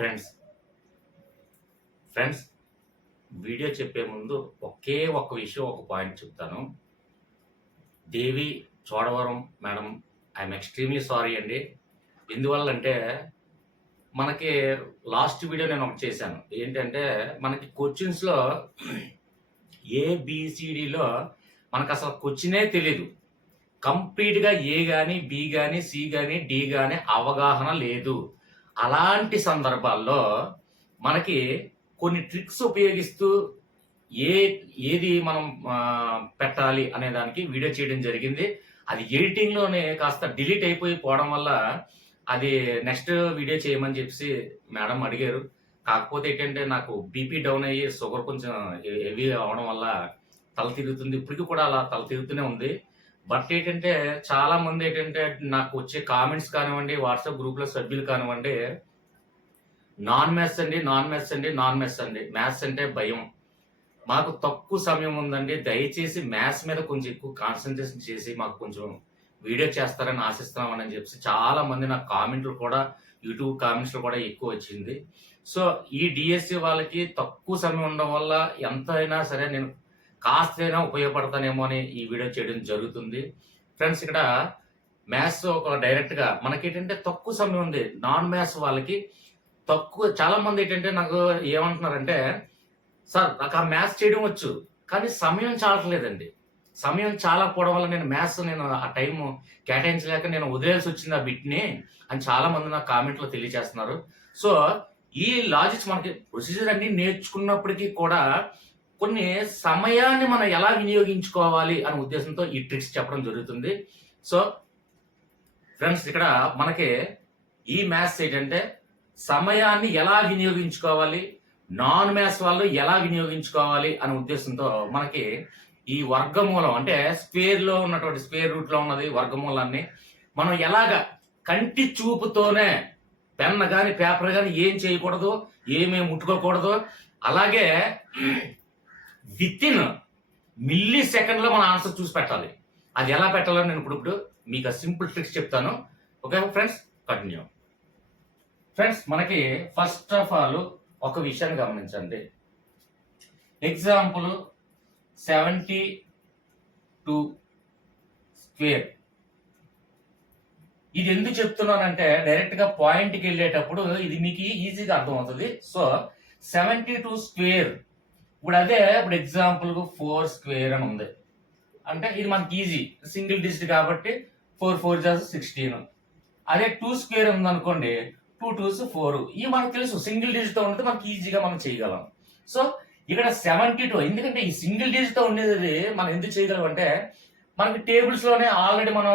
Friends friends video చెప్పే ముందు ఒకే ఒక్క విషయం ఒక పాయింట్ చెప్తాను. Devi Chodavaram madam I'm extremely sorry అండి. ఎందువల్ల అంటే మనకి లాస్ట్ వీడియో నేను ఒకటి చేశాను. ఏంటంటే మనకి క్వశ్చన్స్లో ఏబిసిడిలో మనకు అసలు క్వశ్చనే తెలీదు. కంప్లీట్గా ఏ కానీ బి కానీ సి కానీ డి కానీ అవగాహన లేదు. అలాంటి సందర్భాల్లో మనకి కొన్ని ట్రిక్స్ ఉపయోగిస్తూ ఏ ఏది మనం పెట్టాలి అనే దానికి వీడియో చేయడం జరిగింది. అది ఎడిటింగ్లోనే కాస్త డిలీట్ అయిపోయి పోవడం వల్ల అది నెక్స్ట్ వీడియో చేయమని చెప్పి మేడం అడిగారు. కాకపోతే ఏంటంటే నాకు బీపీ డౌన్ అయ్యి షుగర్ కొంచెం హెవీ అవడం వల్ల తల తిరుగుతుంది. ఇప్పటికీ కూడా అలా తల తిరుగుతూనే ఉంది. బట్ ఏంటంటే చాలా మంది ఏంటంటే నాకు వచ్చే కామెంట్స్ కానివ్వండి వాట్సాప్ గ్రూప్లో సభ్యులు కానివ్వండి నాన్ మ్యాథ్స్ అండి నాన్ మ్యాథ్స్ అండి నాన్ మ్యాథ్స్ అండి. మ్యాథ్స్ అంటే భయం. మాకు తక్కువ సమయం ఉందండి. దయచేసి మ్యాథ్స్ మీద కొంచెం ఎక్కువ కాన్సన్ట్రేషన్ చేసి మాకు కొంచెం వీడియో చేస్తారని ఆశిస్తున్నామని చెప్పి చాలా మంది నాకు కామెంట్లు కూడా యూట్యూబ్ కామెంట్స్ కూడా ఎక్కువ వచ్చింది. సో ఈ డిఎస్సి వాళ్ళకి తక్కువ సమయం ఉండడం వల్ల ఎంతైనా సరే నేను కాస్తైనా ఉపయోగపడతానేమో అని ఈ వీడియో చేయడం జరుగుతుంది. ఫ్రెండ్స్ ఇక్కడ మ్యాథ్స్ ఒక డైరెక్ట్గా మనకి ఏంటంటే తక్కువ సమయం ఉంది. నాన్ మ్యాథ్స్ వాళ్ళకి తక్కువ చాలా మంది ఏంటంటే నాకు ఏమంటున్నారంటే సార్ నాకు ఆ మ్యాథ్స్ చేయడం వచ్చు కానీ సమయం చాలట్లేదండి. సమయం చాలా పోవడం వల్ల నేను మ్యాథ్స్ నేను ఆ టైం కేటాయించలేక నేను వదిలేసి వచ్చింది ఆ బిట్ని అని చాలా మంది నాకు కామెంట్లో తెలియజేస్తున్నారు. సో ఈ లాజిక్స్ మనకి ప్రొసీజర్ అన్ని నేర్చుకున్నప్పటికీ కూడా కొన్ని సమయాన్ని మనం ఎలా వినియోగించుకోవాలి అనే ఉద్దేశంతో ఈ ట్రిక్స్ చెప్పడం జరుగుతుంది. సో ఫ్రెండ్స్ ఇక్కడ మనకి ఈ మ్యాథ్స్ ఏంటంటే సమయాన్ని ఎలా వినియోగించుకోవాలి నాన్ మ్యాథ్స్ వాళ్ళు ఎలా వినియోగించుకోవాలి అనే ఉద్దేశంతో మనకి ఈ వర్గమూలం అంటే స్క్వేర్లో ఉన్నటువంటి స్క్వేర్ రూట్లో ఉన్నది వర్గమూలాన్ని మనం ఎలాగ కంటి చూపుతోనే పెన్ కానీ పేపర్ కానీ ఏం చేయకూడదు ఏమేమి ముట్టుకోకూడదు అలాగే విత్ ఇన్ మిల్లీ సెకండ్లో మన ఆన్సర్ చూసి పెట్టాలి. అది ఎలా పెట్టాలో నేను ఇప్పుడు ఇప్పుడు మీకు సింపుల్ ట్రిక్స్ చెప్తాను. Okay friends? కంటిన్యూ. ఫ్రెండ్స్ మనకి ఫస్ట్ ఆఫ్ ఆల్ ఒక విషయాన్ని గమనించండి. Example seventy two square. ఇది ఎందుకు చెప్తున్నానంటే డైరెక్ట్గా పాయింట్కి వెళ్ళేటప్పుడు ఇది మీకు ఈజీగా అర్థమవుతుంది. సో సెవెంటీ టూ స్క్వేర్ ఇప్పుడు అదే ఇప్పుడు ఎగ్జాంపుల్ ఫోర్ స్క్వేర్ అని ఉంది. అంటే ఇది మనకి ఈజీ సింగిల్ డిజిట్ కాబట్టి ఫోర్ ఫోర్ జాస్ సిక్స్టీన్ అదే టూ స్క్వేర్ ఉంది అనుకోండి టూ టూస్ ఫోర్ ఇవి మనకు తెలుసు సింగిల్ డిజిట్ ఉంటే మనకి ఈజీగా మనం చేయగలం. సో ఇక్కడ సెవెంటీ టూ ఎందుకంటే ఈ సింగిల్ డిజిట్ ఉండేది మనం ఎందుకు చేయగలం అంటే మనకి టేబుల్స్లోనే ఆల్రెడీ మనం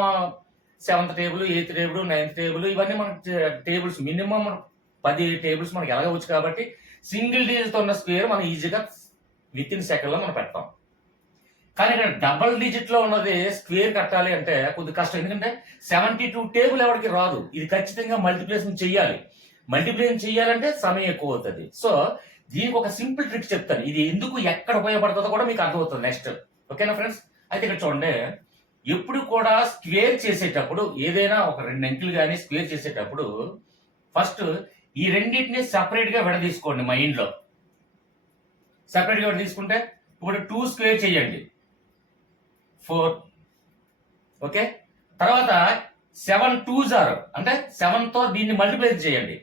seventh table eighth table ninth table ఇవన్నీ మన టేబుల్స్ మినిమం పది టేబుల్స్ మనకి ఎలాగవచ్చు కాబట్టి సింగిల్ డిజిట్ ఉన్న స్క్వేర్ మనం ఈజీగా విత్ ఇన్ సెకండ్లో మనం పెడతాం. కానీ ఇక్కడ డబల్ డిజిట్లో ఉన్నది స్క్వేర్ కట్టాలి అంటే కొద్ది కష్టం. ఎందుకంటే సెవెంటీ టూ టేబుల్ ఎవరికి రాదు? ఇది ఖచ్చితంగా మల్టిప్లేషన్ చేయాలి మల్టిప్లేషన్ చేయాలంటే సమయం ఎక్కువ అవుతుంది. సో దీనికి ఒక సింపుల్ ట్రిక్ చెప్తాను. ఇది ఎందుకు ఎక్కడ ఉపయోగపడుతుందో కూడా మీకు అర్థమవుతుంది నెక్స్ట్ ఓకేనా ఫ్రెండ్స్ అయితే ఇక్కడ చూడండి. ఎప్పుడు కూడా స్క్వేర్ చేసేటప్పుడు ఏదైనా ఒక రెండు అంకెలు కానీ స్క్వేర్ చేసేటప్పుడు ఫస్ట్ ఈ రెండింటిని సపరేట్గా విడదీసుకోండి మైండ్లో సపరేట్గా సెపరేట్గా ఇప్పుడు టూ స్క్వేర్ చేయండి. ఫోర్ ఓకే తర్వాత సెవెన్ టూ జార్ అంటే సెవెన్తో దీన్ని మల్టిప్లై చేయండి.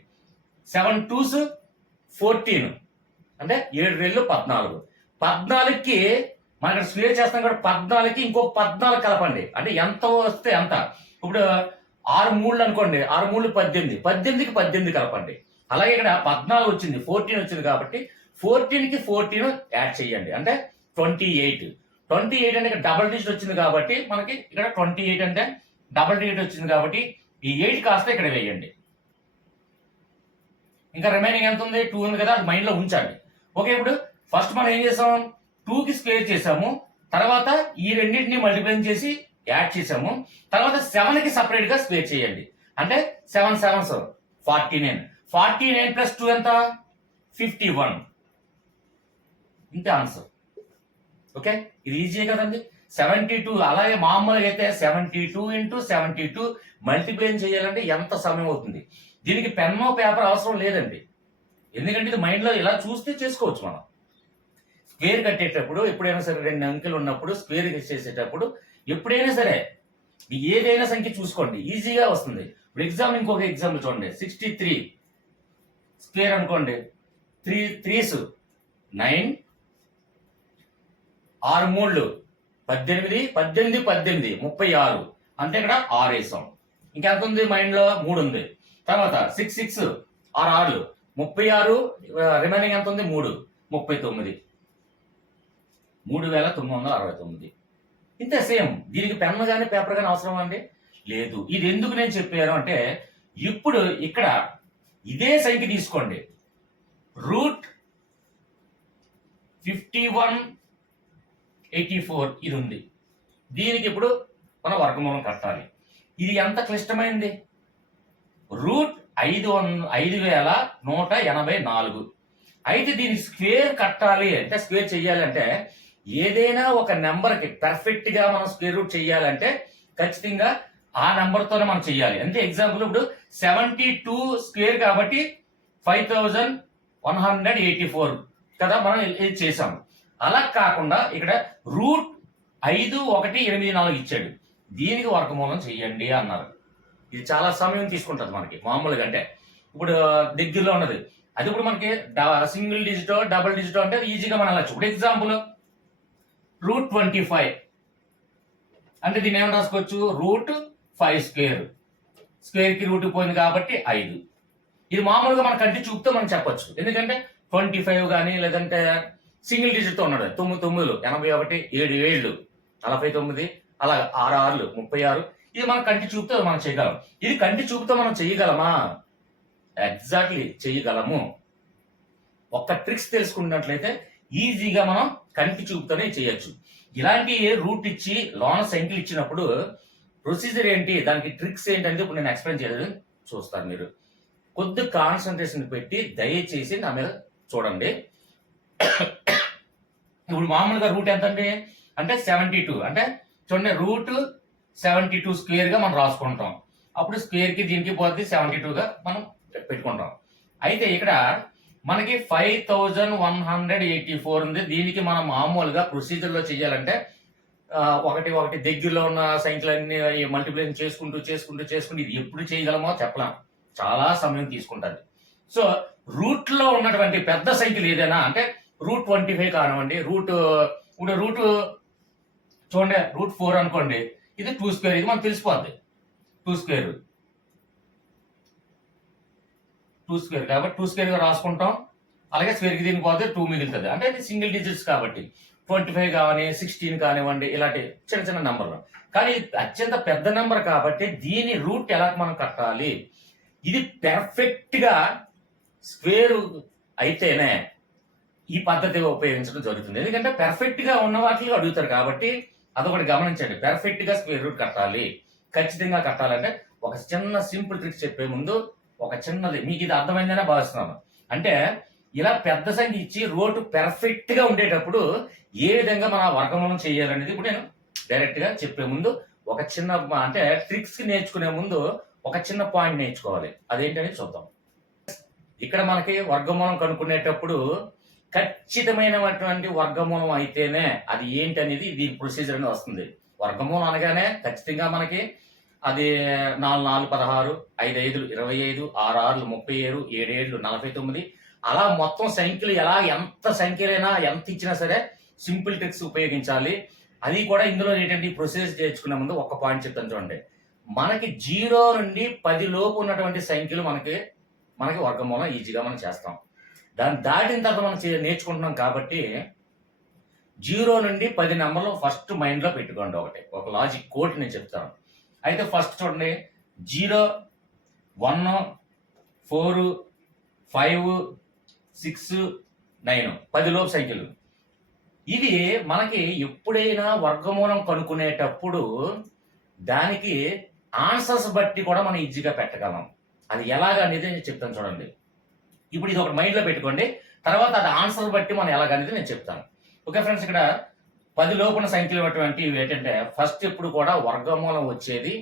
సెవెన్ టూస్ ఫోర్టీన్ అంటే ఏడు వేలు పద్నాలుగు. పద్నాలుగుకి మనం ఇక్కడ స్క్వేర్ చేస్తాం కాబట్టి పద్నాలుగుకి ఇంకో పద్నాలుగు కలపండి. అంటే ఎంత వస్తే ఎంత ఇప్పుడు ఆరు మూడు అనుకోండి. ఆరు మూడు పద్దెనిమిది. పద్దెనిమిదికి పద్దెనిమిది కలపండి. అలాగే ఇక్కడ పద్నాలుగు వచ్చింది ఫోర్టీన్ వచ్చింది కాబట్టి ఫోర్టీన్కి ఫోర్టీన్ యాడ్ చేయండి. అంటే ట్వంటీ ఎయిట్. ట్వంటీ ఎయిట్ అంటే డబల్ డిజిట్ వచ్చింది కాబట్టి మనకి ఇక్కడ ట్వంటీ ఎయిట్ అంటే డబల్ డిజిట్ వచ్చింది కాబట్టి ఈ ఎయిట్ కాస్త ఇక్కడ వేయండి. ఇంకా రిమైనింగ్ ఎంత ఉంది? టూ ఉంది కదా అది మైండ్లో ఉంచండి. ఓకే ఇప్పుడు ఫస్ట్ మనం ఏం చేసాం టూ కి స్క్వేర్ చేసాము. తర్వాత ఈ రెండింటిని మల్టిప్లై చేసి యాడ్ చేసాము. తర్వాత సెవెన్కి సపరేట్గా స్క్వేర్ చేయండి. అంటే seven seven seven forty nine forty nine plus two ఎంత? ఫిఫ్టీ వన్ ఇంతే ఆన్సర్ ఓకే ఇది ఈజీ కదండి? సెవెంటీ టూ అలాగే మామూలుగా అయితే seventy two into seventy two multiply చేయాలంటే ఎంత సమయం అవుతుంది? దీనికి పెన్నో పేపర్ అవసరం లేదండి. ఎందుకంటే ఇది మైండ్లో ఇలా చూస్తే చేసుకోవచ్చు మనం. స్క్వేర్ కట్టేటప్పుడు ఎప్పుడైనా సరే రెండు అంకెలు ఉన్నప్పుడు స్క్వేర్ చేసేటప్పుడు ఎప్పుడైనా సరే ఏదైనా సంఖ్య చూసుకోండి. ఈజీగా వస్తుంది. ఇప్పుడు ఎగ్జామ్ ఇంకొక ఎగ్జాంపుల్ చూడండి. సిక్స్టీ త్రీ స్క్వేర్ అనుకోండి. త్రీ త్రీస్ నైన్ ఆరు మూడు పద్దెనిమిది పద్దెనిమిది పద్దెనిమిది. ముప్పై ఆరు. అంటే ఇక్కడ ఆరు వేసాం ఇంకెంత ఉంది మైండ్లో? మూడు ఉంది. తర్వాత సిక్స్ సిక్స్ ఆరు ఆరు. ముప్పై ఆరు రిమైనింగ్ ఎంత ఉంది? మూడు. ముప్పై తొమ్మిది. మూడు వేల తొమ్మిది వందల అరవై తొమ్మిది. ఇంతే సేమ్ దీనికి పెన్ కానీ పేపర్ కానీ అవసరం అండి? లేదు. ఇది ఎందుకు నేను చెప్పాను అంటే ఇప్పుడు ఇక్కడ ఇదే సంఖ్య తీసుకోండి. Root fifty one eighty four ఇది ఉంది దీనికి ఇప్పుడు మనం వర్గమూలం కట్టాలి. ఇది ఎంత క్లిష్టమైంది? రూట్ ఐదు వంద ఐదు వేల నూట ఎనభై నాలుగు. అయితే దీనికి స్క్వేర్ కట్టాలి అంటే స్క్వేర్ చేయాలంటే అంటే ఏదైనా ఒక నెంబర్కి పర్ఫెక్ట్గా మనం స్క్వేర్ రూట్ చేయాలంటే ఖచ్చితంగా ఆ నెంబర్తోనే మనం చేయాలి అంటే ఎగ్జాంపుల్ ఇప్పుడు సెవెంటీ టూ స్క్వేర్ కాబట్టి five thousand one hundred eighty four కదా మనం ఇది చేసాము అలా కాకుండా ఇక్కడ రూట్ ఐదు ఒకటి ఎనిమిది నాలుగు ఇచ్చాడు. దీనికి వర్గమూలం చెయ్యండి అన్నారు. ఇది చాలా సమయం తీసుకుంటుంది మనకి మామూలుగా అంటే. ఇప్పుడు దగ్గరలో ఉన్నది. అది ఇప్పుడు మనకి సింగిల్ డిజిటో డబుల్ డిజిటో అంటే ఈజీగా మనం వెళ్ళచ్చు. ఇప్పుడు ఎగ్జాంపుల్ రూట్ ట్వంటీ ఫైవ్. అంటే దీన్ని ఏమైనా రాసుకోవచ్చు? Root five square. స్క్వేర్కి రూట్ పోయింది కాబట్టి ఐదు. ఇది మామూలుగా మన కంటి చూపుతో మనం చెప్పొచ్చు. ఎందుకంటే ట్వంటీ ఫైవ్ కానీ లేదంటే సింగిల్ డిజిట్తో ఉన్నాడు. తొమ్మిది తొమ్మిదిలు. ఎనభై ఒకటి ఏడు ఏళ్ళు. నలభై తొమ్మిది అలా ఆరు ఆరులు ముప్పై ఆరు. ఇది మన కంటి చూపుతో మనం చేయగలం. ఇది కంటి చూపుతో మనం చేయగలమా? ఎగ్జాక్ట్లీ చేయగలము. ఒక్క ట్రిక్స్ తెలుసుకున్నట్లయితే ఈజీగా మనం కంటి చూపుతోనే చేయొచ్చు. ఇలాంటి రూట్ ఇచ్చి లోన సంఖ్యలు ఇచ్చినప్పుడు ప్రొసీజర్ ఏంటి? దానికి ట్రిక్స్ ఏంటంటే ఇప్పుడు నేను ఎక్స్ప్లెయిన్ చేయలేదు. చూస్తారు మీరు. కొద్ది కాన్సన్ట్రేషన్ పెట్టి దయచేసి నా మీద చూడండి. ఇప్పుడు మామూలుగా రూట్ ఎంత అండి అంటే సెవెంటీ టూ. అంటే చూడండి రూట్ సెవెంటీ టూ స్క్వేర్గా మనం రాసుకుంటాం. అప్పుడు స్క్వేర్కి దీనికి పోతే సెవెంటీ గా మనం పెట్టుకుంటాం. అయితే ఇక్కడ మనకి five thousand one hundred eighty four ఉంది. దీనికి మనం మామూలుగా ప్రొసీజర్లో చేయాలంటే ఒకటి ఒకటి దగ్గరలో ఉన్న సంఖ్యలన్నీ మల్టిప్లికేషన్ చేసుకుంటూ చేసుకుంటూ చేసుకుంటూ ఇది ఎప్పుడు చేయగలమో చెప్పలేం. చాలా సమయం తీసుకుంటుంది. సో రూట్లో ఉన్నటువంటి పెద్ద సంఖ్యలు ఏదైనా అంటే రూట్ ట్వంటీ ఫైవ్ కానివ్వండి రూట్ ఇప్పుడు రూట్ చూడండి రూట్ ఫోర్ అనుకోండి ఇది టూ స్క్వేర్ ఇది మనకు తెలిసిపోద్ది. Two square. Two square. కాబట్టి టూ స్క్వేర్గా రాసుకుంటాం. అలాగే స్క్వేర్కి దీనికి పోతే టూ మిగులుతుంది. అంటే ఇది సింగిల్ డిజిట్స్ కాబట్టి ట్వంటీ ఫైవ్ కానీ సిక్స్టీన్ కానివ్వండి ఇలాంటి చిన్న చిన్న నెంబర్లు. కానీ అత్యంత పెద్ద నెంబర్ కాబట్టి దీని రూట్ ఎలా మనం కట్టాలి? ఇది పెర్ఫెక్ట్గా స్క్వేర్ అయితేనే ఈ పద్ధతి ఉపయోగించడం జరుగుతుంది. ఎందుకంటే పెర్ఫెక్ట్గా ఉన్న వాటిలో అడుగుతారు కాబట్టి అదొకటి గమనించండి. పెర్ఫెక్ట్గా స్క్వేర్ రూట్ కట్టాలి. ఖచ్చితంగా కట్టాలంటే ఒక చిన్న సింపుల్ ట్రిక్ చెప్పే ముందు ఒక చిన్నది మీకు ఇది అర్థమైందనే భావిస్తున్నాను. అంటే ఇలా పెద్ద సంఖ్య ఇచ్చి రోడ్డు పెర్ఫెక్ట్గా ఉండేటప్పుడు ఏ విధంగా మన వర్గమూలం చేయాలనేది ఇప్పుడు నేను డైరెక్ట్గా చెప్పే ముందు ఒక చిన్న అంటే ట్రిక్స్ నేర్చుకునే ముందు ఒక చిన్న పాయింట్ నేర్చుకోవాలి. అదేంటనేది చూద్దాం. ఇక్కడ మనకి వర్గమూలం కనుక్కునేటప్పుడు ఖచ్చితమైనటువంటి వర్గమూలం అయితేనే అది ఏంటి అనేది దీని ప్రొసీజర్ అనేది వస్తుంది. వర్గమూలం అనగానే ఖచ్చితంగా మనకి అది నాలుగు నాలుగు పదహారు ఐదు ఐదులు ఇరవై ఐదు ఆరు ఆరులు ముప్పై ఏడు ఏడు ఏళ్ళు నలభై తొమ్మిది. అలా మొత్తం సంఖ్యలు ఎలా ఎంత సంఖ్యలైనా ఎంత ఇచ్చినా సరే సింపుల్ టెక్స్ ఉపయోగించాలి. అది కూడా ఇందులో ఏంటంటే ఈ ప్రొసీజర్ చేర్చుకునే ముందు ఒక పాయింట్ చెప్తాను చూడండి. మనకి జీరో నుండి పది లోపు ఉన్నటువంటి సంఖ్యలు మనకి మనకి వర్గమూలం ఈజీగా మనం చేస్తాం. దాన్ని దాటిన తర్వాత మనం నేర్చుకుంటున్నాం కాబట్టి జీరో నుండి పది నెంబర్లు ఫస్ట్ మైండ్లో పెట్టుకోండి ఒకటి. ఒక లాజిక్ కోట్ నేను చెప్తాను. అయితే ఫస్ట్ చూడండి. Zero one four five six nine. పది లోపు సంఖ్యలు ఇది మనకి ఎప్పుడైనా వర్గమూలం కనుక్కునేటప్పుడు దానికి ఆన్సర్స్ బట్టి కూడా మనం ఈజీగా పెట్టగలం. అది ఎలాగ అనేది నేను చెప్తాను చూడండి. ఇప్పుడు ఇది ఒక మైండ్లో పెట్టుకోండి. తర్వాత అది ఆన్సర్ బట్టి మనం ఎలాగనేది నేను చెప్తాను. ఓకే ఫ్రెండ్స్ ఇక్కడ పది లోపల సంఖ్యలు అటువంటి ఏంటంటే ఫస్ట్ ఎప్పుడు కూడా వర్గమూలం వచ్చేది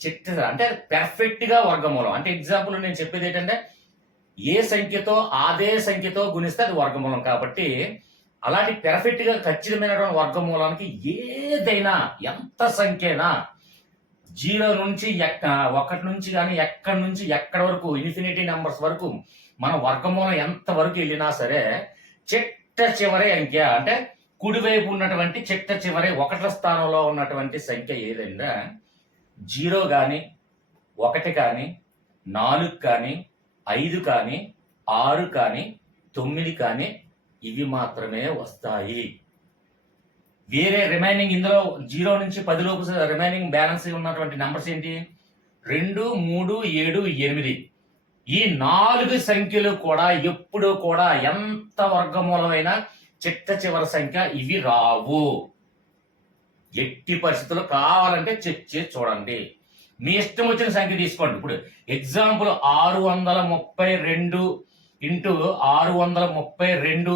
చిట్ట అంటే పెర్ఫెక్ట్గా వర్గమూలం. అంటే ఎగ్జాంపుల్ నేను చెప్పేది ఏంటంటే ఏ సంఖ్యతో అదే సంఖ్యతో గుణిస్తే అది వర్గమూలం. కాబట్టి అలాంటి పెర్ఫెక్ట్గా ఖచ్చితమైనటువంటి వర్గమూలానికి ఏదైనా ఎంత సంఖ్యనా జీరో నుంచి ఎక్క ఒకటి నుంచి కానీ ఎక్కడి నుంచి ఎక్కడి వరకు ఇన్ఫినిటీ నెంబర్స్ వరకు మన వర్గమూలం ఎంతవరకు వెళ్ళినా సరే చిట్ట చివరి అంకె అంటే కుడివైపు ఉన్నటువంటి చిట్ట చివరి ఒకట్ల స్థానంలో ఉన్నటువంటి సంఖ్య ఏదైనా జీరో కానీ ఒకటి కానీ నాలుగు కానీ ఐదు కానీ ఆరు కానీ తొమ్మిది కానీ ఇవి మాత్రమే వస్తాయి. వేరే రిమైనింగ్ ఇందులో జీరో నుంచి పదిలోపు రిమైనింగ్ బ్యాలెన్స్ ఉన్నటువంటి నెంబర్స్ ఏంటి? రెండు మూడు ఏడు ఎనిమిది. ఈ నాలుగు సంఖ్యలు కూడా ఎప్పుడు కూడా ఎంత వర్గమూలమైన చిట్ట చివరి సంఖ్య ఇవి రావు. ఎట్టి పరిస్థితుల్లో కావాలంటే చెక్ చేసి చూడండి. మీ ఇష్టం వచ్చిన సంఖ్య తీసుకోండి. ఇప్పుడు ఎగ్జాంపుల్ ఆరు వందల ముప్పై రెండు ఇంటూ ఆరు వందల ముప్పై రెండు.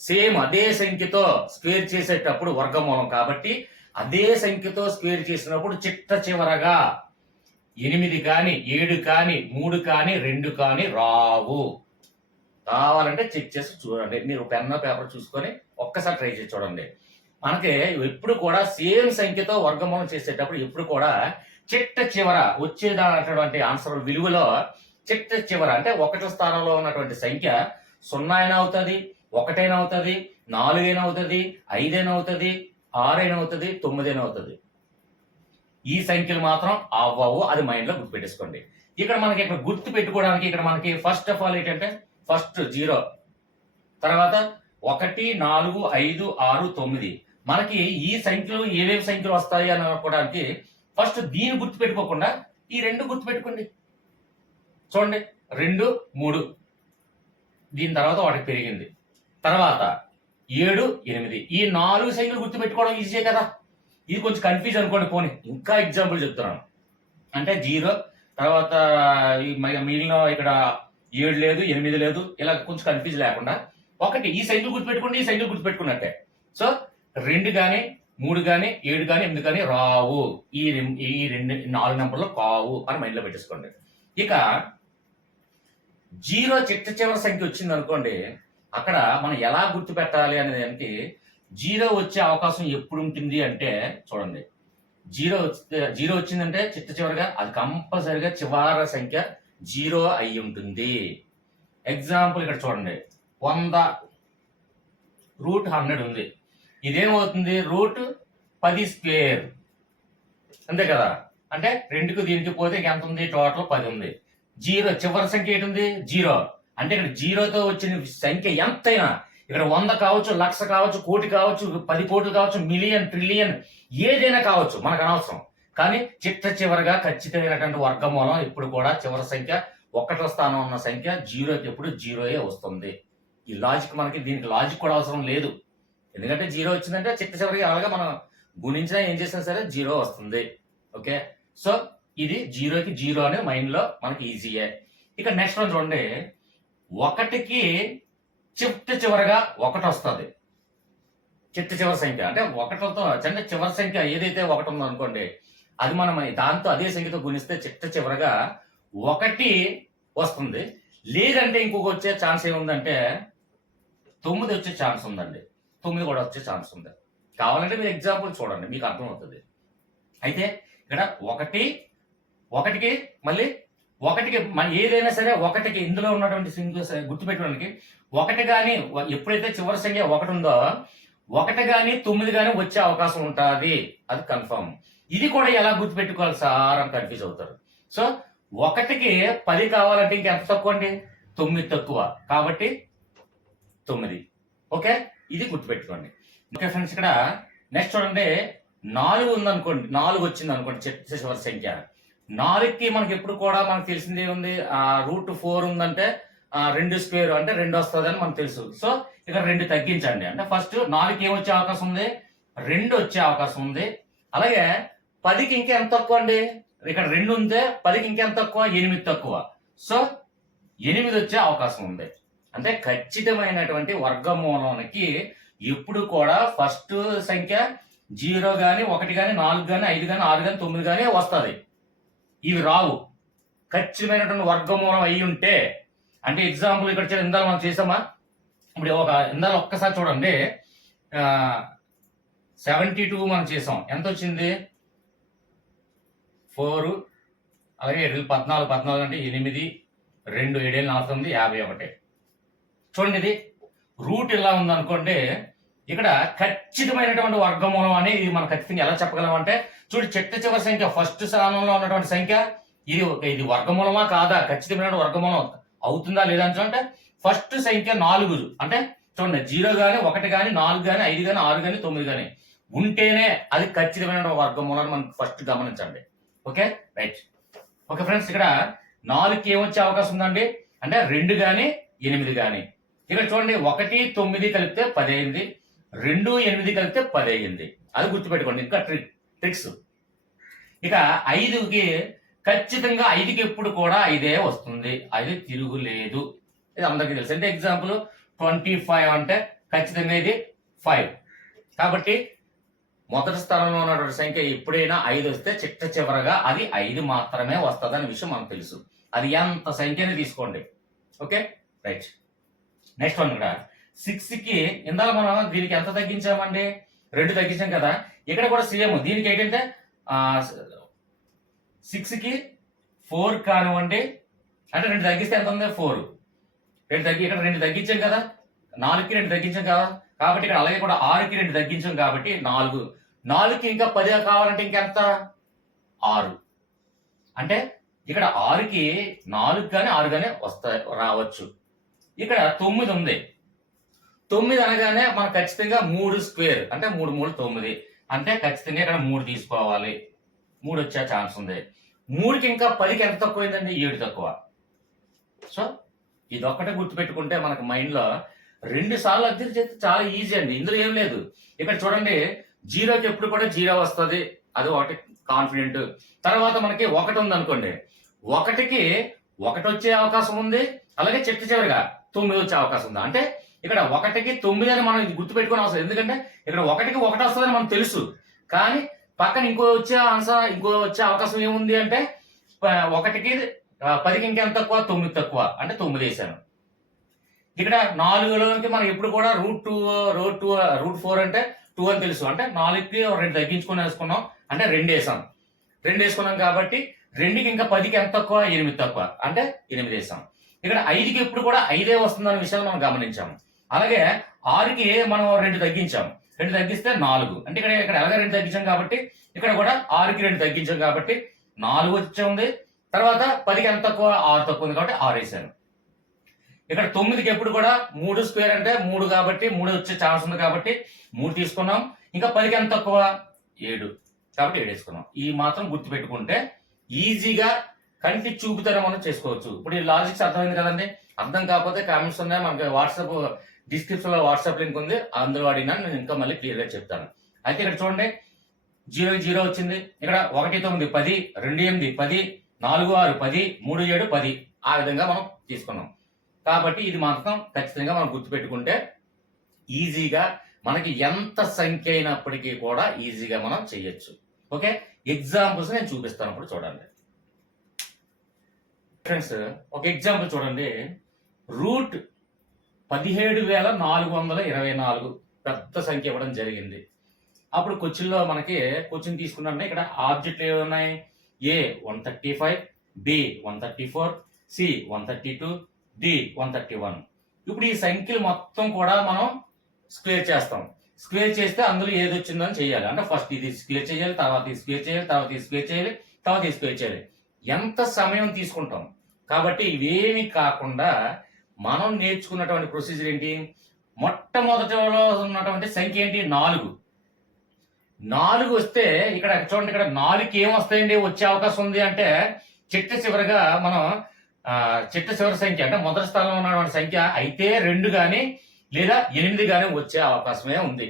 సేమ్ అదే సంఖ్యతో స్క్వేర్ చేసేటప్పుడు వర్గమూలం కాబట్టి అదే సంఖ్యతో స్క్వేర్ చేసినప్పుడు చిట్ట చివరగా ఎనిమిది కానీ ఏడు కానీ మూడు కానీ రెండు కానీ రావు. కావాలంటే చెక్ చేసి చూడండి. మీరు పెన్ పేపర్ చూసుకొని ఒక్కసారి ట్రై చేసి చూడండి. మనకి ఎప్పుడు కూడా సేమ్ సంఖ్యతో వర్గమూలం చేసేటప్పుడు ఎప్పుడు కూడా చిట్ట చివర వచ్చేదానటువంటి ఆన్సర్ విలువలో చిట్ట చివర అంటే ఒకటి స్థానంలో ఉన్నటువంటి సంఖ్య సున్నా అయినా అవుతుంది ఒకటైనా అవుతుంది నాలుగైనా అవుతుంది ఐదైనా అవుతుంది ఆరైనా అవుతుంది తొమ్మిదైనా అవుతుంది. ఈ సంఖ్యలు మాత్రం అవ్వవు అది మైండ్లో గుర్తుపెట్టేసుకోండి. ఇక్కడ మనకి ఇక్కడ గుర్తు పెట్టుకోవడానికి ఇక్కడ మనకి ఫస్ట్ ఆఫ్ ఆల్ ఏంటంటే ఫస్ట్ జీరో తర్వాత ఒకటి నాలుగు ఐదు ఆరు తొమ్మిది. మనకి ఈ సంఖ్యలు ఏవేవి సంఖ్యలు వస్తాయి అని అనుకోవడానికి ఫస్ట్ దీన్ని గుర్తు పెట్టుకోకుండా ఈ రెండు గుర్తు పెట్టుకోండి. చూడండి రెండు మూడు. దీని తర్వాత వాటికి పెరిగింది. తర్వాత ఏడు ఎనిమిది. ఈ నాలుగు సంఖ్యలు గుర్తు పెట్టుకోవడం ఈజీ కదా? ఇది కొంచెం కన్ఫ్యూజ్ అనుకోండి పోనీ. ఇంకా ఎగ్జాంపుల్ చెప్తున్నాను. అంటే జీరో తర్వాత మిగిలిన ఇక్కడ ఏడు లేదు ఎనిమిది లేదు ఇలా కొంచెం కన్ఫ్యూజ్ లేకుండా. ఒకటి ఈ సైకిల్ గుర్తుపెట్టుకోండి ఈ సైకిల్ గుర్తుపెట్టుకున్నట్టే. సో రెండు కానీ మూడు కానీ ఏడు కానీ ఎనిమిది కానీ రావు. ఈ ఈ రెండు నాలుగు నెంబర్లు కావు అని మైండ్లో పెట్టేసుకోండి. ఇక జీరో చిట్ట చివరి సంఖ్య వచ్చింది అనుకోండి అక్కడ మనం ఎలా గుర్తు పెట్టాలి అనే దానికి జీరో వచ్చే అవకాశం ఎప్పుడు ఉంటుంది అంటే చూడండి. జీరో వస్తే జీరో వచ్చిందంటే చిట్ట చివరిగా అది కంపల్సరిగా చివరి సంఖ్య జీరో అయి ఉంటుంది. ఎగ్జాంపుల్ ఇక్కడ చూడండి. వంద రూట్ హండ్రెడ్ ఉంది. ఇదేమవుతుంది? రూట్ పది స్క్వేర్. అంతే కదా? అంటే రెండుకు దీనికి పోతే ఎంత ఉంది? టోటల్ పది ఉంది. జీరో చివరి సంఖ్య ఏంటి ఉంది? జీరో. అంటే ఇక్కడ జీరోతో వచ్చిన సంఖ్య ఎంతైనా ఇక్కడ వంద కావచ్చు లక్ష కావచ్చు కోటి కావచ్చు పది కోట్లు కావచ్చు మిలియన్ ట్రిలియన్ ఏదైనా కావచ్చు మనకు అనవసరం. కానీ చిట్ట చివరిగా ఖచ్చితమైనటువంటి వర్గమూలం ఇప్పుడు కూడా చివరి సంఖ్య ఒకటో స్థానం ఉన్న సంఖ్య జీరోకి ఎప్పుడు జీరోయే వస్తుంది. ఈ లాజిక్ మనకి దీనికి లాజిక్ కూడా అవసరం లేదు. ఎందుకంటే జీరో వచ్చిందంటే చిట్ట చివరికి అలాగే మనం గుణించినా ఏం చేసినా సరే జీరో వస్తుంది. ఓకే? సో ఇది జీరోకి జీరో అనే మైండ్లో మనకి ఈజీయే ఇక నెక్స్ట్ వన్ చూడండి. ఒకటికి చిట్ట చివరగా ఒకటి వస్తుంది. చిట్ట చివరి సంఖ్య. అంటే ఒకటితో చిన్న చివరి సంఖ్య ఏదైతే ఒకటి ఉందో అనుకోండి అది మనం దాంతో అదే సంఖ్యతో గుణిస్తే చిట్ట చివరగా ఒకటి వస్తుంది. లేదంటే ఇంకొక వచ్చే ఛాన్స్ ఏముందంటే తొమ్మిది వచ్చే ఛాన్స్ ఉందండి. తొమ్మిది కూడా వచ్చే ఛాన్స్ ఉంది. కావాలంటే మీరు ఎగ్జాంపుల్ చూడండి మీకు అర్థమవుతుంది. అయితే ఇక్కడ ఒకటి ఒకటికి మళ్ళీ ఒకటికి మన ఏదైనా సరే ఒకటికి ఇందులో ఉన్నటువంటి సింగిల్ గుర్తుపెట్టుకోవడానికి ఒకటి కానీ ఎప్పుడైతే చివరి సంఖ్య ఒకటి ఉందో ఒకటి కానీ తొమ్మిది కానీ వచ్చే అవకాశం ఉంటుంది. అది కన్ఫర్మ్ ఇది కూడా ఎలా గుర్తుపెట్టుకోవాలి సార్? అని కన్ఫ్యూజ్ అవుతారు. సో ఒకటికి పది కావాలంటే ఇంకెంత తక్కువ అండి? తొమ్మిది తక్కువ. కాబట్టి తొమ్మిది. ఓకే? ఇది గుర్తుపెట్టుకోండి. ఓకే ఫ్రెండ్స్ ఇక్కడ నెక్స్ట్ చూడండి. నాలుగు ఉందనుకోండి. నాలుగు వచ్చింది అనుకోండి చిట్ట చివరి సంఖ్య. నాలుగుకి మనకి ఎప్పుడు కూడా మనకు తెలిసింది ఉంది ఆ రూట్ ఫోర్ ఉందంటే రెండు స్క్వేర్ అంటే రెండు వస్తుంది అని మనకు తెలుసు. సో ఇక్కడ రెండు తగ్గించండి. అంటే ఫస్ట్ నాలుగు ఏం వచ్చే అవకాశం ఉంది? రెండు వచ్చే అవకాశం ఉంది. అలాగే పదికి ఇంకా ఎంత తక్కువ అండి? ఇక్కడ రెండు ఉంటే పదికి ఇంకెంత తక్కువ? ఎనిమిది తక్కువ. సో ఎనిమిది వచ్చే అవకాశం ఉంది. అంటే ఖచ్చితమైనటువంటి వర్గమూలానికి ఎప్పుడు కూడా ఫస్ట్ సంఖ్య జీరో కానీ ఒకటి కానీ నాలుగు కానీ ఐదు కానీ ఆరు కానీ తొమ్మిది కానీ వస్తుంది. ఇవి రావు. ఖచ్చితమైనటువంటి వర్గమూలం అయి ఉంటే అంటే ఎగ్జాంపుల్ ఇక్కడ ఇందాక మనం చేసామా ఇప్పుడు ఒక ఇందాక ఒక్కసారి చూడండి. సెవెంటీ టూ మనం చేసాం ఎంత వచ్చింది? ఫోర్ అలాగే ఏడు పద్నాలుగు పద్నాలుగు అంటే ఎనిమిది రెండు ఏడేళ్ళు నాలుగు తొమ్మిది యాభై ఒకటి. చూడండి ఇది. రూట్ ఇలా ఉందనుకోండి ఇక్కడ ఖచ్చితమైనటువంటి వర్గమూలం అనేది మనం ఖచ్చితంగా ఎలా చెప్పగలం అంటే చూడు చెట్టు చివరి సంఖ్య ఫస్ట్ స్థానంలో ఉన్నటువంటి సంఖ్య ఇది ఒక- ఇది వర్గమూలమా కాదా? ఖచ్చితమైన వర్గమూలం అవుతుందా లేదా అని అంటే ఫస్ట్ సంఖ్య నాలుగు. అంటే చూడండి జీరో కానీ ఒకటి కానీ నాలుగు కానీ ఐదు కానీ ఆరు కానీ తొమ్మిది కానీ ఉంటేనే అది ఖచ్చితమైన వర్గమూలాన్ని మనం ఫస్ట్ గమనించండి. ఓకే రైట్ ఓకే ఫ్రెండ్స్ ఇక్కడ నాలుగుకి ఏమొచ్చే అవకాశం ఉందండి? అంటే రెండు కానీ ఎనిమిది కానీ ఇక్కడ చూడండి ఒకటి తొమ్మిది కలిపితే పది అయింది రెండు ఎనిమిది కలిపితే పది అయింది అది గుర్తుపెట్టుకోండి ఇంకా ట్రిక్ ట్రిక్స్ ఇక ఐదుకి ఖచ్చితంగా ఐదుకి ఎప్పుడు కూడా ఐదే వస్తుంది. అది తిరుగులేదు. ఇది అందరికీ తెలుసు. అంటే ఎగ్జాంపుల్ ట్వంటీ ఫైవ్ అంటే ఖచ్చితంగా ఇది ఫైవ్ కాబట్టి మొదటి స్థానంలో ఉన్నటువంటి సంఖ్య ఎప్పుడైనా ఐదు వస్తే చిట్ట చివరగా అది ఐదు మాత్రమే వస్తుంది అనే విషయం మనకు తెలుసు. అది ఎంత సంఖ్యని తీసుకోండి. ఓకే? రైట్ నెక్స్ట్ వన్ ఇక్కడ. సిక్స్కి ఇందాక మనం దీనికి ఎంత తగ్గించామండి? రెండు తగ్గించాం కదా. ఇక్కడ కూడా సేమ్ దీనికి ఏంటంటే సిక్స్కి ఫోర్ కానివ్వండి. అంటే రెండు తగ్గిస్తే ఎంత ఉంది? ఫోర్. రెండు తగ్గి ఇక్కడ రెండు తగ్గించాం కదా. నాలుగుకి రెండు తగ్గించాం కదా. కాబట్టి ఇక్కడ అలాగే కూడా ఆరుకి రెండు తగ్గించాం కాబట్టి నాలుగు. నాలుగుకి ఇంకా పది కావాలంటే ఇంకెంత? ఆరు. అంటే ఇక్కడ ఆరుకి నాలుగు కానీ ఆరు కానీ వస్తా రావచ్చు. ఇక్కడ తొమ్మిది ఉంది. తొమ్మిది అనగానే మనకు ఖచ్చితంగా మూడు స్క్వేర్. అంటే మూడు మూడు తొమ్మిది. అంటే ఖచ్చితంగా ఇక్కడ మూడు తీసుకోవాలి. మూడు వచ్చే ఛాన్స్ ఉంది. మూడుకి ఇంకా పదికి ఎంత తక్కువైందండి? ఏడు తక్కువ. సో ఇది ఒక్కటే గుర్తుపెట్టుకుంటే మనకు మైండ్లో రెండు సార్లు అద్దెలు చేస్తే చాలా ఈజీ అండి. ఇందులో ఏం లేదు. ఇక్కడ చూడండి జీరోకి ఎప్పుడు కూడా జీరో వస్తుంది. అది ఒకటి కాన్ఫిడెంట్. తర్వాత మనకి ఒకటి ఉంది అనుకోండి ఒకటికి ఒకటి వచ్చే అవకాశం ఉంది. అలాగే చెట్టు చివరిగా తొమ్మిది వచ్చే అవకాశం ఉంది. అంటే ఇక్కడ ఒకటికి తొమ్మిది అని మనం ఇది గుర్తుపెట్టుకుని అవసరం ఎందుకంటే ఇక్కడ ఒకటికి ఒకటి వస్తుందని మనకు తెలుసు. కానీ పక్కన ఇంకో వచ్చే ఆన్సర్ ఇంకో వచ్చే అవకాశం ఏముంది అంటే ఒకటికి పదికి ఇంకెంత తక్కువ? తొమ్మిది తక్కువ. అంటే తొమ్మిది వేసాను. ఇక్కడ నాలుగులోకి మనం ఎప్పుడు కూడా root two root two root four అంటే టూ అని తెలుసు. అంటే నాలుగుకి ఒక రెండు తగ్గించుకొని వేసుకున్నాం. అంటే రెండు వేసాం. రెండు వేసుకున్నాం కాబట్టి రెండుకి ఇంకా పదికి ఎంత తక్కువ? ఎనిమిది తక్కువ. అంటే ఎనిమిది వేసాం. ఇక్కడ ఐదుకి ఎప్పుడు కూడా ఐదే వస్తుందన్న విషయాన్ని మనం గమనించాము. అలాగే ఆరుకి మనం రెండు తగ్గించాం రెండు తగ్గిస్తే నాలుగు. అంటే ఇక్కడ ఇక్కడ ఎలాగ రెండు తగ్గించాం కాబట్టి ఇక్కడ కూడా ఆరుకి రెండు తగ్గించాం కాబట్టి నాలుగు వచ్చే ఉంది. తర్వాత పదికి ఎంత తక్కువ? ఆరు తక్కువ ఉంది కాబట్టి ఆరు వేసాను ఇక్కడ తొమ్మిదికి ఎప్పుడు కూడా మూడు స్క్వేర్ అంటే మూడు కాబట్టి మూడు వచ్చే ఛాన్స్ ఉంది కాబట్టి మూడు తీసుకున్నాం. ఇంకా పదికి ఎంత తక్కువ? ఏడు. కాబట్టి ఏడు వేసుకున్నాం. ఈ మాత్రం గుర్తుపెట్టుకుంటే ఈజీగా కంటి చూపుతనే మనం చేసుకోవచ్చు. ఇప్పుడు ఈ లాజిక్స్ అర్థమైంది కదండి? అర్థం కాకపోతే కామెంట్స్ ఉన్నాయి. మనకి వాట్సాప్ డిస్క్రిప్షన్లో వాట్సాప్ లింక్ ఉంది అందులో అడిగినా నేను ఇంకా మళ్ళీ క్లియర్గా చెప్తాను. అయితే ఇక్కడ చూడండి జీరో జీరో వచ్చింది. ఇక్కడ ఒకటి తొమ్మిది పది రెండు ఎనిమిది పది నాలుగు ఆరు పది మూడు ఏడు పది. ఆ విధంగా మనం తీసుకున్నాం. కాబట్టి ఇది మాత్రం ఖచ్చితంగా మనం గుర్తుపెట్టుకుంటే ఈజీగా మనకి ఎంత సంఖ్య అయినప్పటికీ కూడా ఈజీగా మనం చేయొచ్చు. ఓకే? ఎగ్జాంపుల్స్ నేను చూపిస్తాను అప్పుడు చూడండి. ఫ్రెండ్స్ ఒక ఎగ్జాంపుల్ చూడండి. రూట్ పదిహేడు వేల నాలుగు వందల ఇరవై నాలుగు పెద్ద సంఖ్య ఇవ్వడం జరిగింది. అప్పుడు క్వశ్చన్లో మనకి క్వశ్చన్ తీసుకున్నాంటే ఇక్కడ ఆబ్జెక్ట్లు ఏవి ఉన్నాయి? A one thirty five B one thirty four C one thirty two D one thirty one. ఇప్పుడు ఈ సంఖ్యలు మొత్తం కూడా మనం స్క్వేర్ చేస్తాం. స్క్వేర్ చేస్తే అందులో ఏది వచ్చిందని చేయాలి. అంటే ఫస్ట్ ఇది స్క్వేర్ చేయాలి తర్వాత ఇది స్క్వేర్ చేయాలి తర్వాత ఇది స్క్వేర్ చేయాలి తర్వాత ఇది స్క్వేర్ చేయాలి. ఎంత సమయం తీసుకుంటాం? కాబట్టి ఇవేమి కాకుండా మనం నేర్చుకున్నటువంటి ప్రొసీజర్ ఏంటి? మొట్టమొదటిలో ఉన్నటువంటి సంఖ్య ఏంటి? నాలుగు. నాలుగు వస్తే ఇక్కడ చూడండి ఇక్కడ నాలుగుకి ఏం వస్తాయండి? వచ్చే అవకాశం ఉంది అంటే చిట్ట చివరిగా మనం చిట్ట చివరి సంఖ్య అంటే మొదటి స్థానంలో ఉన్నటువంటి సంఖ్య అయితే రెండు కానీ లేదా ఎనిమిది కానీ వచ్చే అవకాశమే ఉంది.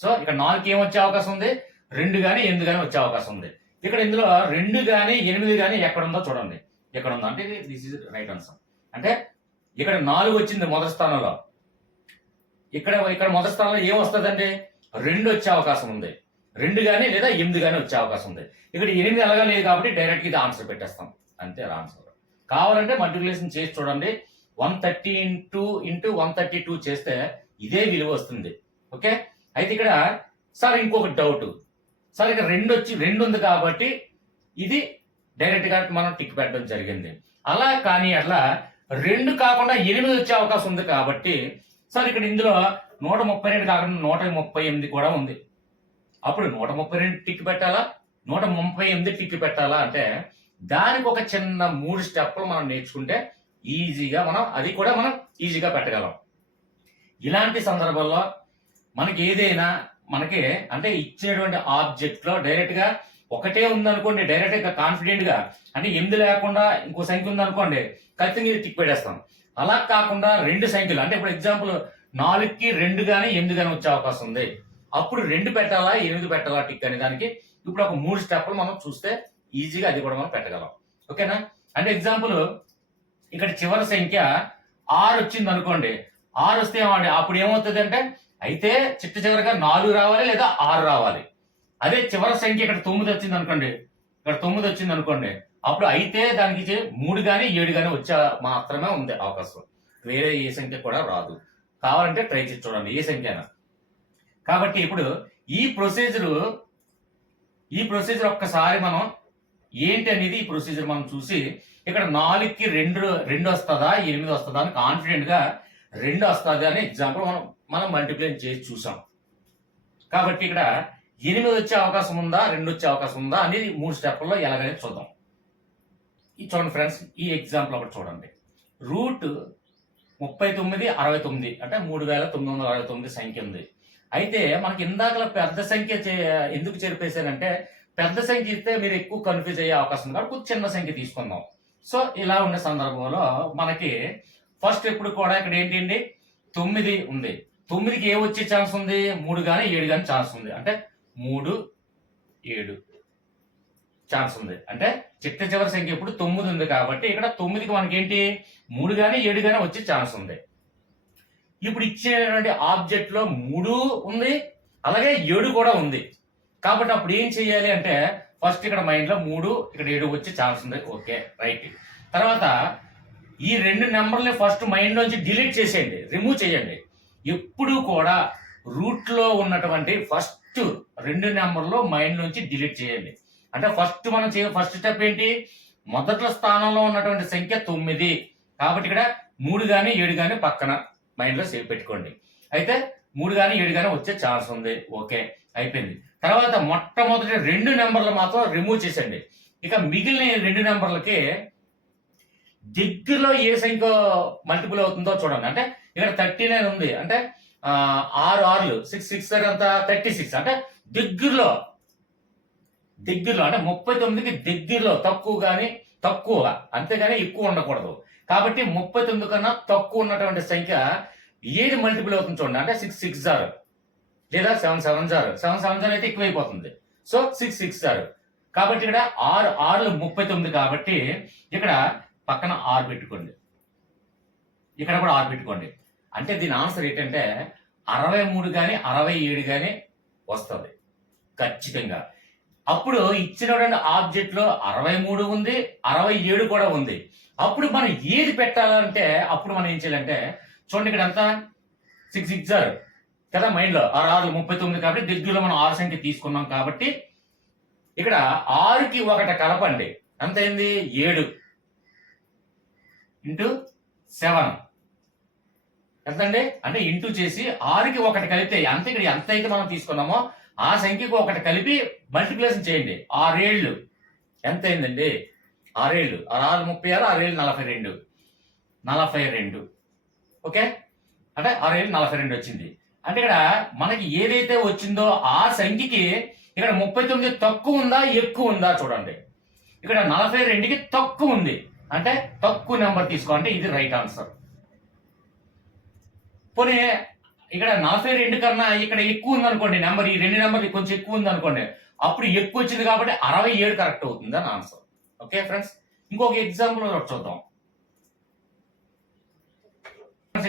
సో ఇక్కడ నాలుగు ఏం వచ్చే అవకాశం ఉంది? రెండు కానీ ఎనిమిది కానీ వచ్చే అవకాశం ఉంది. ఇక్కడ ఇందులో రెండు కానీ ఎనిమిది కానీ ఎక్కడ ఉందో చూడండి. ఎక్కడ ఉందో అంటే దిస్ ఇస్ రైట్ ఆన్సర్ అంటే ఇక్కడ నాలుగు వచ్చింది మొదటి స్థానంలో. ఇక్కడ ఇక్కడ మొదటి స్థానంలో ఏం వస్తుందంటే రెండు వచ్చే అవకాశం ఉంది. రెండు కానీ లేదా ఎనిమిది కానీ వచ్చే అవకాశం ఉంది. ఇక్కడ ఎనిమిది ఎలాగా లేదు కాబట్టి డైరెక్ట్ ఇది ఆన్సర్ పెట్టేస్తాం. అంతే ఆన్సర్. కావాలంటే మల్టిప్లికేషన్ చేసి చూడండి. One thirty into into one thirty two చేస్తే ఇదే విలువ వస్తుంది. ఓకే? అయితే ఇక్కడ సార్ ఇంకొక డౌట్. సార్ ఇక్కడ రెండు వచ్చి రెండు ఉంది కాబట్టి ఇది డైరెక్ట్గా మనం టిక్ పెట్టడం జరిగింది. అలా కానీ అట్లా రెండు కాకుండా ఎనిమిది వచ్చే అవకాశం ఉంది కాబట్టి సార్ ఇక్కడ ఇందులో నూట ముప్పై రెండు కాకుండా నూట ముప్పై ఎనిమిది కూడా ఉంది. అప్పుడు నూట ముప్పై రెండు టిక్ పెట్టాలా? నూట ముప్పై ఎనిమిది టిక్ పెట్టాలా? అంటే దానికి ఒక చిన్న మూడు స్టెప్లు మనం నేర్చుకుంటే ఈజీగా మనం అది కూడా మనం ఈజీగా పెట్టగలం. ఇలాంటి సందర్భాల్లో మనకి ఏదైనా మనకి అంటే ఇచ్చినటువంటి ఆబ్జెక్ట్లో డైరెక్ట్గా డైరెక్ట్ ఒకటే ఉందనుకోండి డైరెక్ట్గా కాన్ఫిడెంట్గా. అంటే ఎనిమిది లేకుండా ఇంకో సంఖ్య ఉందనుకోండి ఖచ్చితంగా ఇది టిక్ పెట్టేస్తాం. అలా కాకుండా రెండు సంఖ్యలు అంటే ఇప్పుడు ఎగ్జాంపుల్ నాలుగుకి రెండు కానీ ఎనిమిది కానీ వచ్చే అవకాశం ఉంది. అప్పుడు రెండు పెట్టాలా ఎనిమిది పెట్టాలా టిక్ అనే దానికి ఇప్పుడు ఒక మూడు స్టెప్లు మనం చూస్తే ఈజీగా అది కూడా మనం పెట్టగలం. ఓకేనా? అంటే ఎగ్జాంపుల్ ఇక్కడ చివరి సంఖ్య ఆరు వచ్చింది అనుకోండి ఆరు వస్తే ఏమండి? అప్పుడు ఏమవుతుంది అంటే అయితే చిట్ట చివరిగా నాలుగు రావాలి లేదా ఆరు రావాలి? అదే చివరి సంఖ్య ఇక్కడ తొమ్మిది వచ్చింది అనుకోండి. ఇక్కడ తొమ్మిది వచ్చింది అనుకోండి. అప్పుడు అయితే దానికి మూడు కానీ ఏడు కానీ వచ్చే మాత్రమే ఉంది అవకాశం. వేరే ఏ సంఖ్య కూడా రాదు. కావాలంటే ట్రై చేసి చూడండి ఏ సంఖ్య అయినా కాబట్టి ఇప్పుడు ఈ ప్రొసీజర్ ఈ ప్రొసీజర్ ఒక్కసారి మనం ఏంటి అనేది ఈ ప్రొసీజర్ మనం చూసి ఇక్కడ నాలుగుకి రెండు రెండు వస్తుందా ఎనిమిది వస్తుందా అని కాన్ఫిడెంట్గా రెండు వస్తుంది అని ఎగ్జాంపుల్ మనం మనం మల్టిప్లై చేసి చూసాం. కాబట్టి ఇక్కడ ఎనిమిది వచ్చే అవకాశం ఉందా? రెండు వచ్చే అవకాశం ఉందా? అనేది మూడు స్టెప్లలో ఎలాగనేది చూద్దాం. ఈ చూడండి ఫ్రెండ్స్ ఈ ఎగ్జాంపుల్ ఒకటి చూడండి. రూట్ ముప్పై తొమ్మిది అరవై తొమ్మిది. అంటే మూడు వేల తొమ్మిది వందల అరవై తొమ్మిది సంఖ్య ఉంది. అయితే మనకి ఇందాకలా పెద్ద సంఖ్య చే- ఎందుకు చేరిపేశానంటే పెద్ద సంఖ్య ఇస్తే మీరు ఎక్కువ కన్ఫ్యూజ్ అయ్యే అవకాశం ఉంది. కాబట్టి చిన్న సంఖ్య తీసుకుందాం. సో ఇలా ఉన్న సందర్భంలో మనకి ఫస్ట్ ఎప్పుడు కూడా ఇక్కడ ఏంటండి? తొమ్మిది ఉంది. తొమ్మిదికి ఏ వచ్చే ఛాన్స్ ఉంది? మూడు కానీ ఏడు కానీ ఛాన్స్ ఉంది. అంటే మూడు ఏడు. ఛాన్స్ ఉంది. అంటే చిట్ట చివరి సంఖ్య ఇప్పుడు తొమ్మిది ఉంది కాబట్టి ఇక్కడ తొమ్మిదికి మనకి ఏంటి మూడు కానీ ఏడు కానీ వచ్చే ఛాన్స్ ఉంది. ఇప్పుడు ఇచ్చేటువంటి ఆబ్జెక్ట్లో మూడు ఉంది అలాగే ఏడు కూడా ఉంది. కాబట్టి అప్పుడు ఏం చేయాలి అంటే ఫస్ట్ ఇక్కడ మైండ్లో మూడు ఇక్కడ ఏడు వచ్చే ఛాన్స్ ఉంది. ఓకే రైట్ తర్వాత ఈ రెండు నెంబర్ని ఫస్ట్ మైండ్ నుంచి డిలీట్ చేసేయండి రిమూవ్ చేయండి. ఎప్పుడు కూడా రూట్లో ఉన్నటువంటి ఫస్ట్ రెండు నెంబర్లు మైండ్ నుంచి డిలీట్ చేయండి. అంటే ఫస్ట్ మనం చేయ ఫస్ట్ స్టెప్ ఏంటి? మొదటి స్థానంలో ఉన్నటువంటి సంఖ్య తొమ్మిది. కాబట్టి ఇక్కడ మూడు కానీ ఏడు కానీ పక్కన మైండ్లో సేవ్ పెట్టుకోండి. అయితే మూడు కానీ ఏడు కానీ వచ్చే ఛాన్స్ ఉంది. ఓకే అయిపోయింది. తర్వాత మొట్టమొదటి రెండు నెంబర్లు మాత్రం రిమూవ్ చేసేయండి. ఇక మిగిలిన రెండు నెంబర్లకి దగ్గరలో ఏ సంఖ్య మల్టిపుల్ అవుతుందో చూడండి. అంటే ఇక్కడ థర్టీ నైన్ ఉంది. అంటే ఆరు ఆర్లు. సిక్స్ సిక్స్ అంతా థర్టీ సిక్స్ అంటే దగ్గరలో. దగ్గరలో. అంటే ముప్పై తొమ్మిదికి దగ్గరలో. తక్కువ కానీ తక్కువ. అంతేగాని ఎక్కువ ఉండకూడదు. కాబట్టి ముప్పై తొమ్మిది కన్నా తక్కువ ఉన్నటువంటి సంఖ్య ఏది మల్టిపుల్ అవుతుంది చూడండి. అంటే సిక్స్ సిక్స్ జార్ లేదా సెవెన్ సెవెన్ జార్ సెవెన్ సెవెన్ జార్ అయితే ఎక్కువైపోతుంది. సో సిక్స్ సిక్స్ జారు కాబట్టి ఇక్కడ ఆరు ఆరులు ముప్పై తొమ్మిది కాబట్టి ఇక్కడ పక్కన ఆరు పెట్టుకోండి. ఇక్కడ కూడా ఆరు పెట్టుకోండి. అంటే దీని ఆన్సర్ ఏంటంటే అరవై మూడు కానీ అరవై ఏడు కానీ వస్తుంది. ఖచ్చితంగా. అప్పుడు ఇచ్చినటువంటి ఆబ్జెక్ట్లో అరవై మూడు ఉంది అరవై ఏడు కూడా ఉంది. అప్పుడు మనం ఏది పెట్టాలంటే అప్పుడు మనం ఏం చేయాలంటే చూడండి ఇక్కడ అంతా సిక్స్ సిక్స్ ఆర్ కదా మైండ్లో? ఆరు ఆరు ముప్పై తొమ్మిది కాబట్టి దగ్గరలో మనం ఆరు సంఖ్య తీసుకున్నాం కాబట్టి ఇక్కడ ఆరుకి ఒకటి కలపండి. ఎంత అయింది ఏడు. Into seven. ఎంతండి? అంటే ఇంటూ చేసి ఆరుకి ఒకటి కలిపితే ఎంత ఇక్కడ ఎంత అయితే మనం తీసుకున్నామో ఆ సంఖ్యకు ఒకటి కలిపి మల్టిప్లికేషన్ చేయండి. ఆరేళ్ళు. ఎంత అయిందండి? ఆరేళ్ళు. ఆరు ముప్పై ఆరు ఆరేళ్ళు నలభై రెండు. నలభై రెండు. ఓకే? అంటే ఆరేళ్ళు నలభై రెండు వచ్చింది. అంటే ఇక్కడ మనకి ఏదైతే వచ్చిందో ఆ సంఖ్యకి ఇక్కడ ముప్పై తొమ్మిది తక్కువ ఉందా ఎక్కువ ఉందా చూడండి. ఇక్కడ నలభై రెండుకి తక్కువ ఉంది. అంటే తక్కువ నెంబర్ తీసుకో అంటే ఇది రైట్ ఆన్సర్ పోనీ ఇక్కడ నలభై రెండు కన్నా ఇక్కడ ఎక్కువ ఉంది అనుకోండి నెంబర్ ఈ రెండు నెంబర్ కొంచెం ఎక్కువ ఉంది అనుకోండి అప్పుడు ఎక్కువ వచ్చింది కాబట్టి అరవై ఏడు కరెక్ట్ అవుతుంది అని ఆన్సర్ ఓకే ఫ్రెండ్స్ ఇంకొక ఎగ్జాంపుల్ చూద్దాం.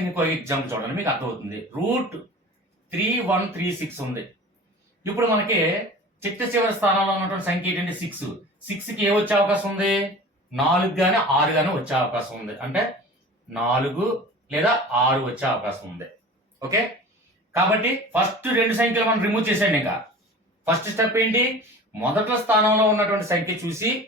ఇంకో ఎగ్జాంపుల్ చూడండి మీకు అర్థమవుతుంది. Root three one three six ఉంది. ఇప్పుడు మనకి చిట్ట చివరి స్థానంలో ఉన్నటువంటి సంఖ్య ఏంటంటే సిక్స్ సిక్స్కి ఏ వచ్చే అవకాశం ఉంది? నాలుగు కానీ ఆరు కానీ వచ్చే అవకాశం ఉంది. అంటే నాలుగు లేదా ఆరు వచ్చే అవకాశం ఉంది. ఓకే? కాబట్టి ఫస్ట్ రెండు సంఖ్యలు మనం రిమూవ్ చేసేయండి ఇంకా. ఫస్ట్ స్టెప్ ఏంటి? మొదట్లో స్థానంలో ఉన్నటువంటి సంఖ్య చూసి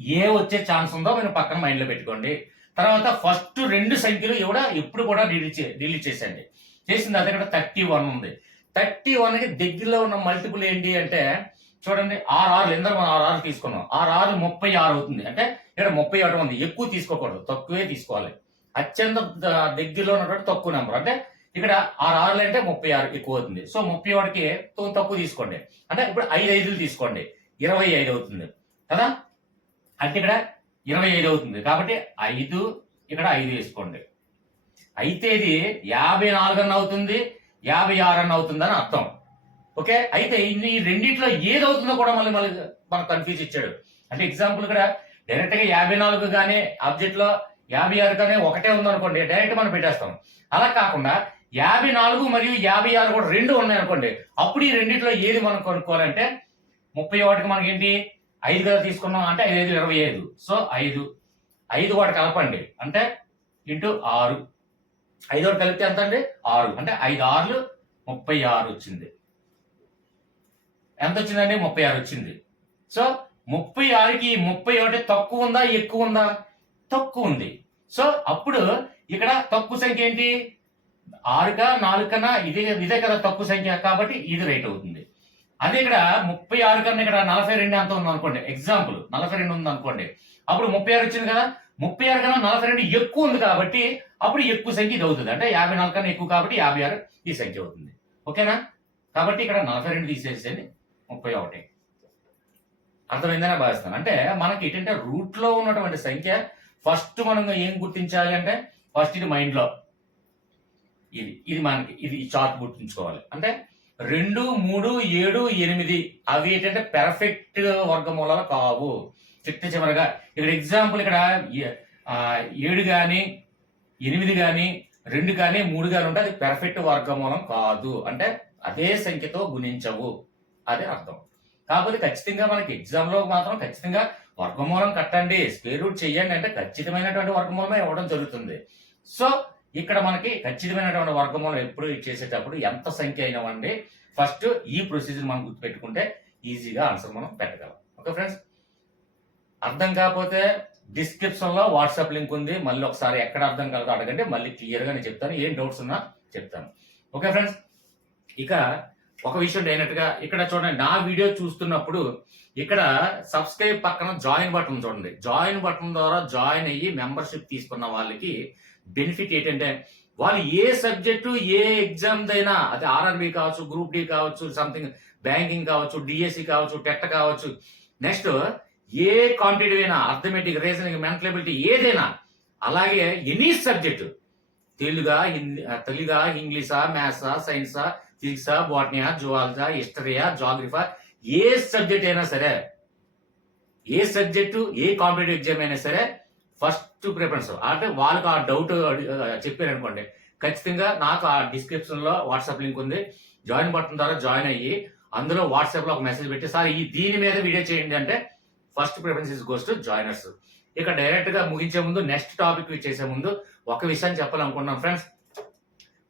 ఏ వచ్చే ఛాన్స్ ఉందో మీరు పక్కన మైండ్లో పెట్టుకోండి. తర్వాత ఫస్ట్ రెండు సంఖ్యలు కూడా ఎప్పుడు కూడా డిలీట్ చే డిలీట్ చేసేయండి. చేసిన తర్వాత ఇక్కడ థర్టీ వన్ ఉంది. థర్టీ వన్కి దగ్గరలో ఉన్న మల్టిపుల్ ఏంటి అంటే చూడండి ఆరు ఆరు ఎందరూ మనం ఆరు ఆరు తీసుకున్నాం. ఆరు ఆరు ముప్పై ఆరు అవుతుంది. అంటే ఇక్కడ ముప్పై ఒకటి ఉంది. ఎక్కువ తీసుకోకూడదు. తక్కువే తీసుకోవాలి. అత్యంత దగ్గరలో ఉన్నటువంటి తక్కువ నెంబర్ అంటే ఇక్కడ ఆరు ఆరులు అంటే ముప్పై ఆరు ఎక్కువ అవుతుంది. సో ముప్పై ఒకటికి తో- తక్కువ తీసుకోండి. అంటే ఇప్పుడు ఐదు ఐదులు తీసుకోండి. ఇరవై ఐదు అవుతుంది. కదా? అంటే ఇక్కడ ఇరవై ఐదు అవుతుంది. కాబట్టి ఐదు ఇక్కడ ఐదు వేసుకోండి. అయితే ఇది యాభై నాలుగు అన్న అవుతుంది. యాభై ఆరు అన్న అవుతుందని అర్థం. ఓకే? అయితే ఇన్ని ఈ రెండిట్లో ఏది అవుతుందో కూడా మళ్ళీ మళ్ళీ మనకు కన్ఫ్యూజ్ ఇచ్చాడు. అంటే ఎగ్జాంపుల్ ఇక్కడ డైరెక్ట్గా యాభై నాలుగు కానీ ఆబ్జెక్ట్లో యాభై ఆరు కానీ ఒకటే ఉందనుకోండి డైరెక్ట్ మనం పెట్టేస్తాం. అలా కాకుండా యాభై నాలుగు మరియు యాభై ఆరు కూడా రెండు ఉన్నాయనుకోండి అప్పుడు ఈ రెండిట్లో ఏది మనం కొనుక్కోవాలంటే ముప్పై ఒకటికి మనకి ఏంటి ఐదు కదా తీసుకున్నాం అంటే ఐదు ఐదు ఇరవై ఐదు. సో ఐదు. ఐదు వాటి కలపండి. అంటే ఇంటూ ఆరు. ఐదు ఒకటి కలిపితే ఎంత అండి ఆరు. అంటే ఐదు ఆరులు ముప్పై ఆరు వచ్చింది. ఎంత వచ్చిందండి? ముప్పై ఆరు వచ్చింది. సో ముప్పై ఆరుకి ముప్పై ఒకటి తక్కువ ఉందా? ఎక్కువ ఉందా? తక్కువ ఉంది సో అప్పుడు ఇక్కడ తక్కువ సంఖ్య ఏంటి? ఆరుగా నాలుగు కన్నా ఇదే ఇదే కదా తక్కువ సంఖ్య. కాబట్టి ఇది రైట్ అవుతుంది. అదే ఇక్కడ ముప్పై ఆరు కన్నా ఇక్కడ నలభై రెండు అంత ఉంది అనుకోండి. ఎగ్జాంపుల్ నలభై రెండు ఉంది అనుకోండి. అప్పుడు ముప్పై ఆరు వచ్చింది కదా. ముప్పై ఆరు కన్నా నలభై రెండు ఎక్కువ ఉంది కాబట్టి అప్పుడు ఎక్కువ సంఖ్య ఇది అవుతుంది. అంటే యాభై నాలుగు కన్నా ఎక్కువ కాబట్టి యాభై ఆరు ఈ సంఖ్య అవుతుంది. ఓకేనా? కాబట్టి ఇక్కడ నలభై రెండు తీసేసేది ముప్పై ఒకటి. అర్థమైందని భావిస్తాను. అంటే మనకి ఏంటంటే రూట్లో ఉన్నటువంటి సంఖ్య ఫస్ట్ మనం ఏం గుర్తించాలి అంటే ఫస్ట్ ఇది మైండ్లో. ఇది ఇది మనకి ఇది చార్ట్ గుర్తుంచుకోవాలి. అంటే రెండు మూడు ఏడు ఎనిమిది అవి ఏంటంటే పెర్ఫెక్ట్ వర్గమూలాలు కావు. చిట్ట చివరగా ఇక్కడ ఎగ్జాంపుల్ ఇక్కడ ఏడు కానీ ఎనిమిది కానీ రెండు కానీ మూడు కానీ ఉంటే అది పెర్ఫెక్ట్ వర్గమూలం కాదు. అంటే అదే సంఖ్యతో గుణించవు. అదే అర్థం. కాకపోతే ఖచ్చితంగా మనకి ఎగ్జామ్లో మాత్రం ఖచ్చితంగా వర్గమూలం కట్టండి స్క్వేర్ రూట్ చేయండి అంటే ఖచ్చితమైనటువంటి వర్గమూలమే ఇవ్వడం జరుగుతుంది. సో ఇక్కడ మనకి ఖచ్చితమైనటువంటి వర్గమూలం ఎప్పుడు చేసేటప్పుడు ఎంత సంఖ్య అయినవండి ఫస్ట్ ఈ ప్రొసీజర్ మనం గుర్తుపెట్టుకుంటే ఈజీగా ఆన్సర్ మనం పెట్టగలం. Okay friends? అర్థం కాకపోతే డిస్క్రిప్షన్లో వాట్సాప్ లింక్ ఉంది. మళ్ళీ ఒకసారి ఎక్కడ అర్థం కలదో అడగండి. మళ్ళీ క్లియర్గా నేను చెప్తాను. ఏం డౌట్స్ ఉన్నా చెప్తాను. Okay friends? ఇక ఒక విషయం అయినట్టుగా ఇక్కడ చూడండి. నా వీడియో చూస్తున్నప్పుడు ఇక్కడ సబ్స్క్రైబ్ పక్కన జాయిన్ బటన్ చూడండి. జాయిన్ బటన్ ద్వారా జాయిన్ అయ్యి మెంబర్షిప్ తీసుకున్న వాళ్ళకి బెనిఫిట్ ఏంటంటే వాళ్ళు ఏ సబ్జెక్టు ఏ ఎగ్జామ్ అయినా అది ఆర్ఆర్బి కావచ్చు గ్రూప్ డి కావచ్చు సంథింగ్ బ్యాంకింగ్ కావచ్చు డిఎస్సి కావచ్చు టెట్ కావచ్చు నెక్స్ట్ ఏ కాంపిటేటివ్ అయినా అర్థమెటిక్ రీజనింగ్ మెంటల్ ఎబిలిటీ ఏదైనా అలాగే ఎనీ సబ్జెక్టు తెలుగా హిందీ తెలుగా ఇంగ్లీషా మ్యాథ్సా సైన్సా ఫిజిక్సా బాటనీయా జువాలజా హిస్టరీయా జాగ్రఫా ఏ సబ్జెక్ట్ అయినా సరే ఏ సబ్జెక్టు ఏ కాంపిటేటివ్ ఎగ్జామ్ అయినా సరే ఫస్ట్ ప్రిఫరెన్స్. అంటే వాళ్ళకి ఆ డౌట్ చెప్పారు అనుకోండి. ఖచ్చితంగా నాకు ఆ డిస్క్రిప్షన్లో వాట్సాప్ లింక్ ఉంది. జాయిన్ బటన్ ద్వారా జాయిన్ అయ్యి అందులో వాట్సాప్లో ఒక మెసేజ్ పెట్టి సార్ ఈ దీని మీద వీడియో చేయండి అంటే first preference is goes to joiners. ఇక డైరెక్ట్గా ముగించే ముందు నెక్స్ట్ టాపిక్ చేసే ముందు ఒక విషయం చెప్పాలనుకుంటున్నాం. Friends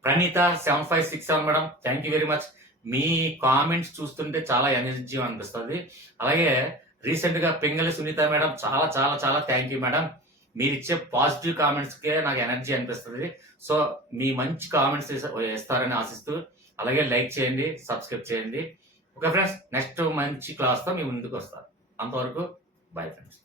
Praneetha seven five six seven madam thank you very much me comments చూస్తుంటే చాలా ఎనర్జీ అనిపిస్తుంది. అలాగే రీసెంట్గా పింగళి సునీత మేడం చాలా చాలా చాలా థ్యాంక్ యూ మేడం మీరు ఇచ్చే పాజిటివ్ కామెంట్స్కే నాకు ఎనర్జీ అనిపిస్తుంది. సో మీ మంచి కామెంట్స్ ఇస్తారని ఆశిస్తూ అలాగే లైక్ చేయండి సబ్స్క్రైబ్ చేయండి. ఓకే ఫ్రెండ్స్ నెక్స్ట్ మంచి క్లాస్తో మీ ముందుకు వస్తారు అంతవరకు బాయ్ ఫ్రెండ్స్